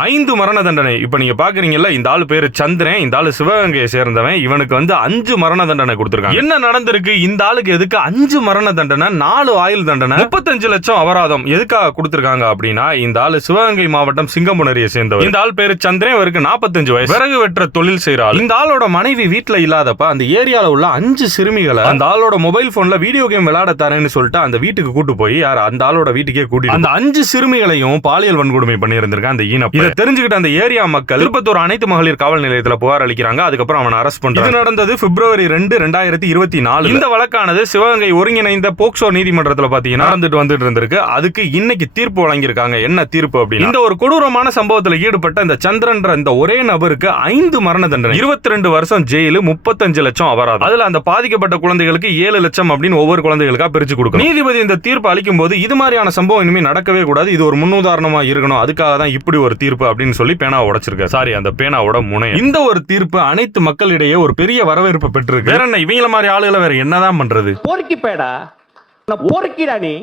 5 மரண தண்டனை. இப்ப நீங்க பாக்குறீங்கல்ல, இந்த ஆளு பேரு சந்திரன், இந்த ஆளு சிவகங்கையை சேர்ந்தவன். இவனுக்கு 5 மரண தண்டனை கொடுத்திருக்காங்க. என்ன நடந்திருக்கு? இந்த ஆளுக்கு எதுக்கு 5 மரண தண்டனை, 4 ஆயுள் தண்டனை, 35 லட்சம் அபராதம் எதுக்காக கொடுத்திருக்காங்க அப்படின்னா, இந்த ஆளு சிவகங்கை மாவட்டம் சிங்கம்புணரியை சேர்ந்தவர். இந்த ஆள் பேரு சந்திரன், இவருக்கு 45 வயசு, விறகு வெற்ற தொழில் செய்யறாள். இந்த ஆளோட மனைவி வீட்டுல இல்லாதப்ப அந்த ஏரியால உள்ள 5 சிறுமிகளை அந்த ஆளோட மொபைல் போன்ல வீடியோ கேம் விளையாட தரேன்னு சொல்லிட்டு அந்த வீட்டுக்கு கூட்டு போய் அந்த ஆளோட வீட்டுக்கே கூட்டி அந்த 5 சிறுமிகளையும் பாலியல் வன்கொடுமை பண்ணி இருந்திருக்காங்க அந்த ஈனப்ப. இதை தெரிஞ்சுக்கிட்ட அந்த ஏரியா மக்கள் திருப்பத்தூர் அனைத்து மகளிர் காவல் நிலையத்தில் புகார் அளிக்கிறாங்க. அதுக்கப்புறம் அவனை அரெஸ்ட் பண்றாங்க. இது நடந்தது பிப்ரவரி 2, 2024. இந்த வழக்கானது சிவகங்கை ஒருங்கிணைந்த போக்சோ நீதிமன்றத்தில் பாத்தீங்கன்னா வந்துட்டு இருந்திருக்கு. அதுக்கு இன்னைக்கு தீர்ப்பு வழங்கியிருக்காங்க. என்ன தீர்ப்பு அப்படின்னா, இந்த ஒரு கொடூரமான சம்பவத்தில் ஈடுபட்ட இந்த சந்திரன்ற இந்த ஒரே நபருக்கு 5 மரண தண்டனை, 22 வருஷம் ஜெயிலு, 35 லட்சம் அபராதம். அதுல அந்த பாதிக்கப்பட்ட குழந்தைகளுக்கு 7 லட்சம் அப்படின்னு ஒவ்வொரு குழந்தைகளுக்கா பிரிச்சு கொடுக்கும். நீதிபதி இந்த தீர்ப்பு அளிக்கும் போது இது மாதிரியான சம்பவம் இனிமே நடக்கவே கூடாது, இது ஒரு முன்னுதாரணமா இருக்கணும், அதுக்காக தான் இப்படி ஒரு தீர்ப்பு அப்படின்னு சொல்லி பேனாவை உடைச்சிருக்காரு. சாரி, அந்த பேனாவோட முனையம். இந்த ஒரு தீர்ப்பு அனைத்து மக்களிடையே ஒரு பெரிய வரவேற்பு பெற்றிருக்கு. வேற என்ன, இவங்கள மாதிரி ஆளுகளை வேற என்னதான் பண்றது? போர்க்கி பேடா, போர்க்கிடா நீ.